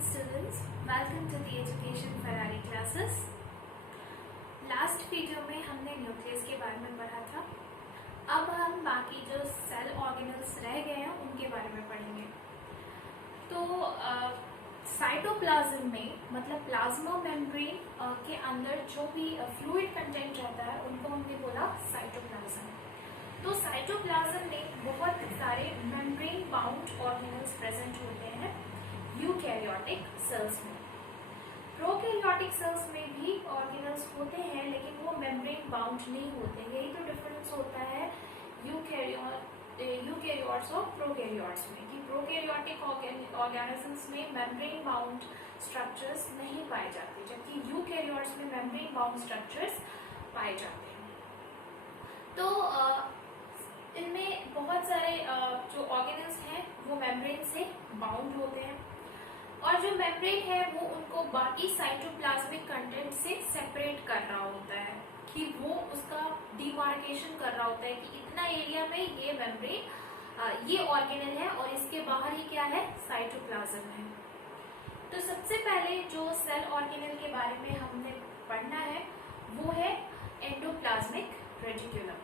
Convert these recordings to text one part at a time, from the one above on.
afternoon students, welcome to the Education Ferrari classes. Last video में हमने nucleus के बारे में पढ़ा था। अब हम बाकी जो सेल ऑर्गेनल्स रह गए हैं उनके बारे में पढ़ेंगे। तो साइटोप्लाज्म में मतलब प्लाज्मा मेम्ब्रेन के अंदर जो भी फ्लूइड कंटेंट रहता है उनको हमने बोला साइटोप्लाज्म। तो साइटोप्लाज्म में बहुत सारे मेम्ब्रेन बाउंड ऑर्गेनल्स प्रेजेंट होते हैं यूकैरियोटिक सेल्स में। प्रोकैरियोटिक सेल्स में भी ऑर्गेनल्स होते हैं लेकिन वो मेम्ब्रेन बाउंड नहीं होते। यही तो डिफरेंस होता है यूकैरियोट्स और प्रोकैरियोट्स में कि प्रोकैरियोटिक ऑर्गेनिजम्स में मेम्ब्रेन बाउंड स्ट्रक्चर्स नहीं पाए जाते जबकि यूकैरियोट्स में मेम्ब्रेन बाउंड स्ट्रक्चर्स पाए जाते हैं। तो इनमें बहुत सारे जो ऑर्गेनल्स हैं वो मेम्ब्रेन से बाउंड होते हैं और जो मेम्ब्रेन है वो उनको बाकी साइटोप्लाज्मिक कंटेंट से सेपरेट कर रहा होता है कि वो उसका डिमार्केशन कर रहा होता है कि इतना एरिया में ये मेम्ब्रेन ये ऑर्गेनल है और इसके बाहर ही क्या है साइटोप्लाज्म है। तो सबसे पहले जो सेल ऑर्गेनल के बारे में हमने पढ़ना है वो है एंडोप्लाज्मिक रेटिकुलम।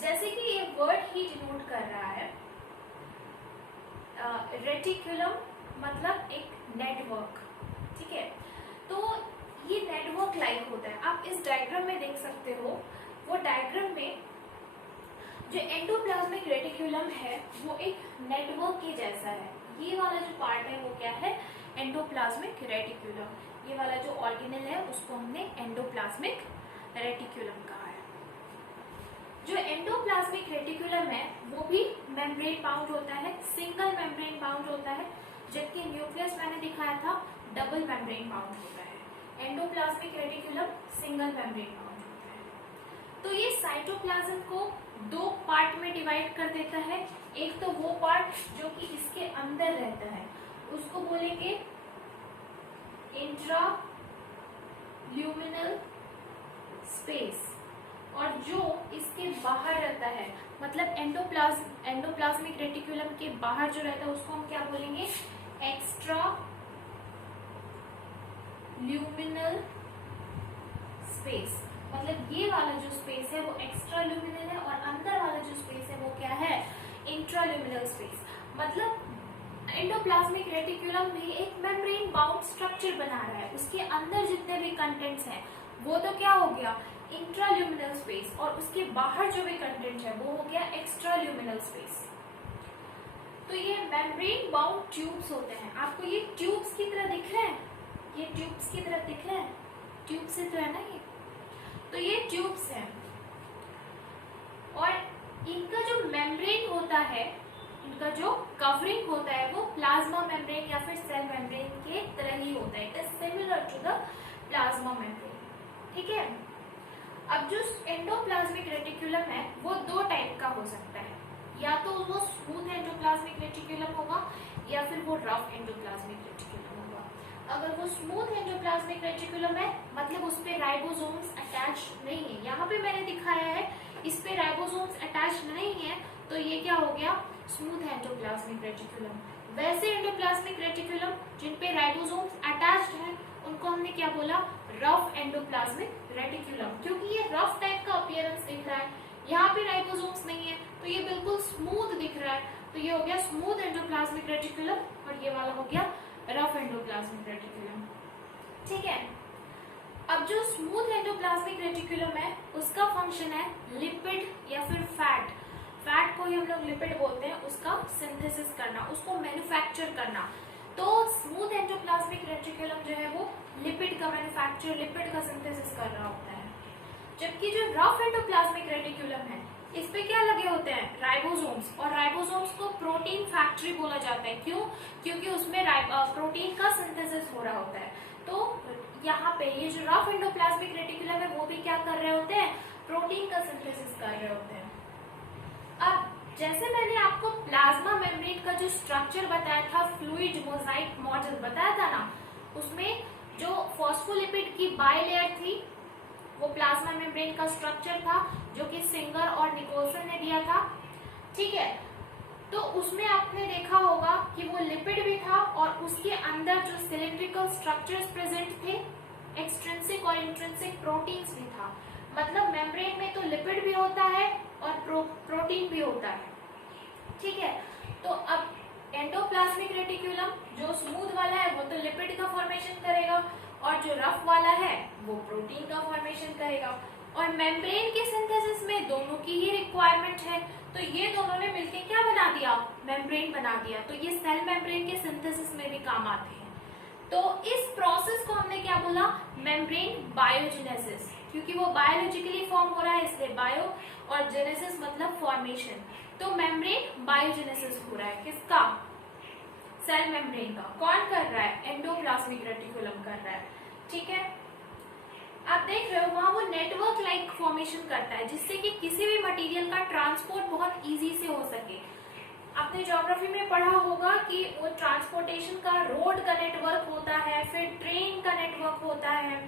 जैसे कि ये वर्ड ही डिनोट कर रहा है, रेटिकुलम मतलब एक नेटवर्क, ठीक है। तो ये नेटवर्क लाइक होता है। आप इस डायग्राम में देख सकते हो, वो डायग्राम में जो एंडोप्लाज्मिक रेटिकुलम है वो एक नेटवर्क के जैसा है। ये वाला जो पार्ट है वो क्या है, एंडोप्लाज्मिक रेटिकुलम। ये वाला जो ऑर्गेनल है उसको हमने एंडोप्लाज्मिक रेटिकुलम कहा है। जो एंडोप्लाज्मिक रेटिकुलम है वो भी मेम्ब्रेन बाउंड होता है, सिंगल मेम्ब्रेन बाउंड होता है, जबकि न्यूक्लियस मैंने दिखाया था डबल मेम्ब्रेन बाउंड होता है। Endoplasmic reticulum single membrane bound होता है। तो ये साइटोप्लाज्म को दो पार्ट में डिवाइड कर देता है। एक तो वो पार्ट जो कि इसके अंदर रहता है उसको बोलेंगे इंट्रा ल्यूमिनल स्पेस, और जो इसके बाहर रहता है मतलब एंडोप्लाज्मिक रेटिकुलम के बाहर जो रहता है उसको हम क्या बोलेंगे, एक्स्ट्रा ल्यूमिनल स्पेस। मतलब ये वाला जो स्पेस है वो एक्स्ट्रा ल्यूमिनल है और अंदर वाला जो स्पेस है वो क्या है, इंट्रा ल्यूमिनल स्पेस। मतलब एंडोप्लाज्मिक रेटिकुलम भी एक मेम्ब्रेन बाउंड स्ट्रक्चर बना रहा है। उसके अंदर जितने भी कंटेंट्स हैं वो तो क्या हो गया, इंट्राल्यूमिनल स्पेस, और उसके बाहर जो भी कंटेंट है वो हो गया एक्स्ट्राल्यूमिनल स्पेस। तो ये मेम्ब्रेन बाउंड ट्यूब्स होते हैं। आपको ये ट्यूब्स की तरह दिख रहे हैं, ये ट्यूब्स की तरह दिख रहे हैं, ट्यूब से तो है ना ये। तो ये ट्यूब्स हैं और इनका जो मेम्ब्रेन होता है, इनका जो कवरिंग होता है वो प्लाज्मा मेम्ब्रेन या फिर सेल मेम्ब्रेन के तरह ही होता है। It is similar to the plasma membrane, ठीक है। अब जो एंडोप्लाज्मिक रेटिकुलम है वो दो टाइप का हो सकता है, या तो वो स्मूथ एंडोप्लाज्मिक रेटिकुलम होगा या फिर वो रफ एंडोप्लाज्मिक रेटिकुलम होगा। अगर वो स्मूथ एंडोप्लाज्मिक रेटिकुलम है मतलब उस पे राइबोसोम्स अटैच नहीं है। यहाँ पे मैंने दिखाया है इस पे राइबोसोम्स अटैच नहीं है, तो ये क्या हो गया, स्मूथ एंडोप्लाज्मिक रेटिकुलम। वैसे एंडोप्लाज्मिक रेटिकुलम जिन पे राइबोसोम्स अटैच्ड है उनको हमने क्या बोला, रफ एंडोप्लाज्मिक रेटिकुलम, क्योंकि ये रफ टाइप का अपीयरेंस दिख रहा है। यहाँ पे राइबोसोम्स नहीं है तो ये बिल्कुल स्मूथ दिख रहा है, तो ये हो गया स्मूथ एंडोप्लाज्मिक रेटिकुलम और ये वाला हो गया रफ एंडोप्लाज्मिक रेटिकुलम, ठीक है। अब जो स्मूथ एंडोप्लाज्मिक रेटिकुलम है उसका फंक्शन है लिपिड या फिर फैट को ही हम लोग लिपिड बोलते हैं, उसका सिंथेसिस करना, उसको मैन्युफैक्चर करना। तो स्मूथ एंडोप्लाज्मिक रेटिकुलम जो है वो लिपिड का मैन्युफैक्चर, लिपिड का सिंथेसिस कर रहा होता है। जबकि जो रफ एंडोप्लाज्मिक रेटिकुलम है इस पे क्या लगे होते हैं, राइबोसोम्स, और राइबोसोम्स को प्रोटीन फैक्ट्री बोला जाता है। क्यों, क्योंकि उसमें प्रोटीन का सिंथेसिस हो रहा होता है। तो यहाँ पे ये जो रफ एंडोप्लाज्मिक रेटिकुलम है वो भी क्या कर रहे होते हैं, प्रोटीन का सिंथेसिस कर रहे होते हैं। अब जैसे मैंने आपको प्लाज्मा मेम्ब्रेन का जो स्ट्रक्चर बताया था, फ्लूइड मोजाइक मॉडल बताया था ना, उसमें जो फॉस्फोलिपिड की बाइलेयर थी वो प्लाज्मा मेम्ब्रेन का स्ट्रक्चर था जो कि सिंगर और निकोलसन ने दिया था, ठीक है। तो उसमें आपने देखा होगा कि वो लिपिड भी था और उसके अंदर जो सिलिंड्रिकल स्ट्रक्चर्स प्रेजेंट थे, एक्सट्रिंसिक और इंट्रिंसिक प्रोटीन्स भी था। मतलब मेम्ब्रेन में तो लिपिड भी होता है और प्रोटीन भी होता है, ठीक है। तो अब एंडोप्लाज्मिक रेटिकुलम जो स्मूथ वाला है वो तो लिपिड का फॉर्मेशन करेगा, और जो रफ वाला है वो प्रोटीन का फॉर्मेशन करेगा। और मेम्ब्रेन के सिंथेसिस में दोनों की ही रिक्वायरमेंट है, तो ये दोनों ने मिलकर क्या बना दिया, मेम्ब्रेन बना दिया। तो ये सेल मेम्ब्रेन के सिंथेसिस में भी काम आते हैं। तो इस प्रोसेस को हमने क्या बोला, मेम्ब्रेन बायोजेनेसिस, क्योंकि वो बायोलॉजिकली फॉर्म हो रहा है इसलिए बायो, और जेनेसिस मतलब फॉर्मेशन। तो मेम्ब्रेन बायोजेनेसिस हो रहा है, किसका, सेल मेम्ब्रेन का। कौन कर रहा है, एंडोप्लाज्मिक रेटिकुलम कर रहा है, ठीक है। आप देख रहे हो वहां वो नेटवर्क लाइक फॉर्मेशन करता है, जिससे कि किसी भी मटेरियल का ट्रांसपोर्ट बहुत इजी से हो सके। आपने ज्योग्राफी में पढ़ा होगा कि वो ट्रांसपोर्टेशन का रोड का नेटवर्क होता है, फिर ट्रेन का नेटवर्क होता है।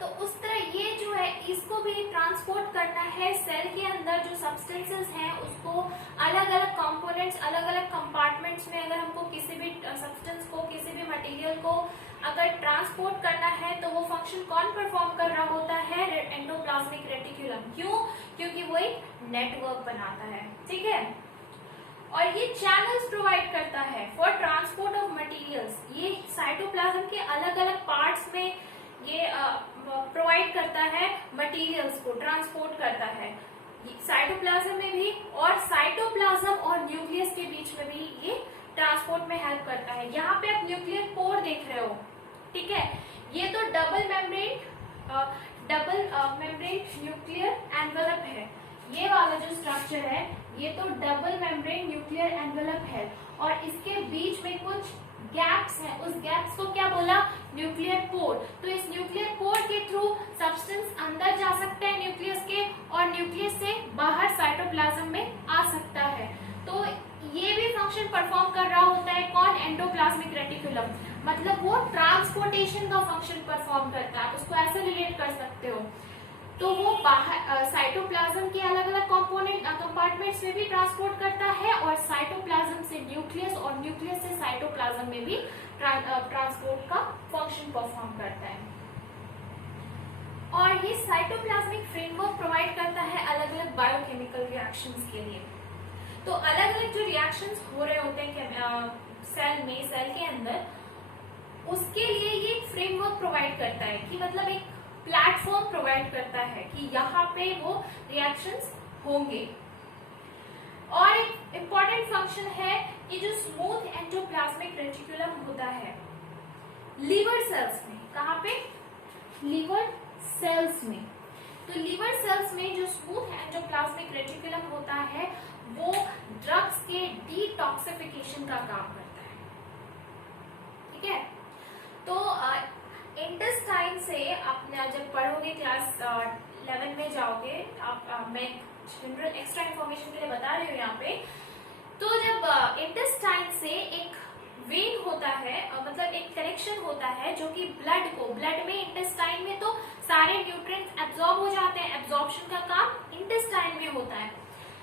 तो उस तरह ये जो है इसको भी ट्रांसपोर्ट करना है। सेल के अंदर जो सब्सटेंसेस हैं उसको अलग अलग कंपोनेंट्स, अलग अलग कंपार्टमेंट्स में अगर हमको किसी भी सब्सटेंस को, किसी भी मटेरियल को अगर ट्रांसपोर्ट करना है तो वो फंक्शन कौन परफॉर्म कर रहा होता है, एंडोप्लाज्मिक रेटिकुलम। क्यों, क्योंकि वो एक नेटवर्क बनाता है, ठीक है। और ये चैनल्स प्रोवाइड करता है फॉर ट्रांसपोर्ट ऑफ मटेरियल्स। ये साइटोप्लाज्म के अलग अलग पार्ट्स में ये प्रोवाइड करता है, मटेरियल्स को ट्रांसपोर्ट करता है साइटोप्लाज्म में भी, और साइटोप्लाज्म और न्यूक्लियस के बीच में भी ये ट्रांसपोर्ट में हेल्प करता है। यहाँ पे आप न्यूक्लियर पोर देख रहे हो, ठीक है। ये तो डबल मेम्ब्रेन न्यूक्लियर एनवेलप है। ये वाला जो स्ट्रक्चर है ये तो डबल मेम्ब्रेन न्यूक्लियर एनवेलप है, और इसके बीच में कुछ गैप्स हैं, उस गैप्स को क्या बोला, न्यूक्लियर पोर। तो इस न्यूक्लियर पोर के थ्रू सब्सटेंस अंदर जा सकते हैं न्यूक्लियस के, और न्यूक्लियस से बाहर साइटोप्लाज्म में आ सकता है। तो ये भी फंक्शन परफॉर्म कर रहा होता है कौन, एंडोप्लाज्मिक रेटिकुलम। मतलब वो ट्रांसपोर्टेशन का फंक्शन परफॉर्म करता है, उसको ऐसे रिलेट कर सकते हो। तो वो बाहर साइटोप्लाज्म के अलग अलग कंपोनेंट कंपार्टमेंट्स में भी ट्रांसपोर्ट करता है, और साइटोप्लाज्म से न्यूक्लियस और न्यूक्लियस से साइटोप्लाज्म में भी ट्रांसपोर्ट का फंक्शन परफॉर्म करता है। और ये साइटोप्लाज्मिक फ्रेमवर्क प्रोवाइड करता है अलग अलग बायोकेमिकल रिएक्शंस के लिए। तो अलग अलग जो रिएक्शंस हो रहे होते हैं सेल में, सेल के अंदर, उसके लिए ये फ्रेमवर्क प्रोवाइड करता है कि मतलब एक प्लेटफॉर्म प्रोवाइड करता है कि यहाँ पे वो रिएक्शंस होंगे। और एक इम्पॉर्टेंट फंक्शन है कि जो स्मूथ एंडोप्लाज्मिक रेटिकुलम होता है लीवर सेल्स में, कहाँ पे, लीवर सेल्स में। तो लीवर सेल्स में जो स्मूथ एंडोप्लाज्मिक रेटिकुलम होता है वो ड्रग्स के डिटॉक्सिफिकेशन का काम करता है, ठीक है। तो इंटेस्टाइन से अपने जब पढ़ोगे क्लास 11 में जाओगे आप, मैं जनरल एक्स्ट्रा इन्फॉर्मेशन के लिए बता रही हूँ यहाँ पे। तो जब इंटेस्टाइन से एक वेन होता है, मतलब एक कनेक्शन होता है जो कि ब्लड में, इंटेस्टाइन में तो सारे न्यूट्रिएंट्स एब्जॉर्ब हो जाते हैं, एब्जॉर्प्शन का काम इंटेस्टाइन में होता है।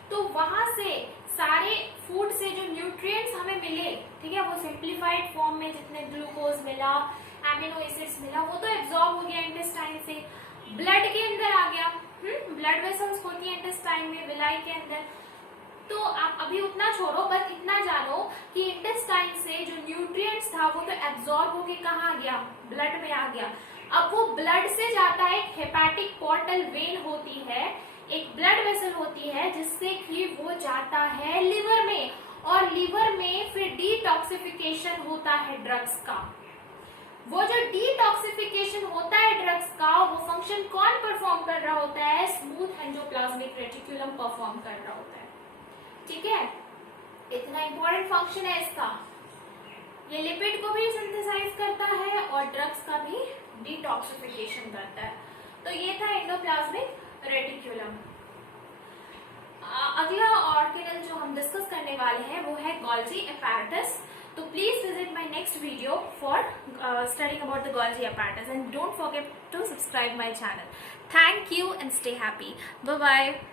तो वहां से सारे फूड से जो न्यूट्रिएंट्स हमें मिले, ठीक है, वो सिंप्लीफाइड फॉर्म में जितने ग्लूकोज मिला, एमिनो एसिड्स मिला, वो तो एब्जॉर्ब हो गया इंटेस्टाइन से, ब्लड के अंदर आ गया। ब्लड वेसल्स होती है इंटेस्टाइन में, विलाई के अंदर। तो आप अभी उतना छोड़ो, बस इतना जानो कि इंटेस्टाइन से जो न्यूट्रिएंट्स था वो तो एब्जॉर्ब होके कहाँ गया, ब्लड में आ गया। अब वो ब्लड से जाता है, हेपेटिक पोर्टल वेन होती है, एक ब्लड वेसल होती है, जिससे कि वो जाता है लिवर में, और लिवर में फिर डिटॉक्सिफिकेशन होता है ड्रग्स का। वो जो डिटॉक्सिफिकेशन होता है ड्रग्स का, वो फंक्शन कौन परफॉर्म कर रहा होता है, स्मूथ एंडोप्लाज्मिक रेटिकुलम परफॉर्म कर रहा होता है, ठीक है। इतना इंपॉर्टेंट फंक्शन है इसका। ये लिपिड को भी सिंथेसाइज करता है और ड्रग्स का भी डिटॉक्सिफिकेशन करता है। तो ये था एंडोप्लाज्मिक रेटिकुलम। अगला ऑर्गेनल जो हम डिस्कस करने वाले हैं वो है Golgi apparatus. So please visit my next video for studying about the Golgi apparatus, and don't forget to subscribe my channel. Thank you and stay happy. Bye bye.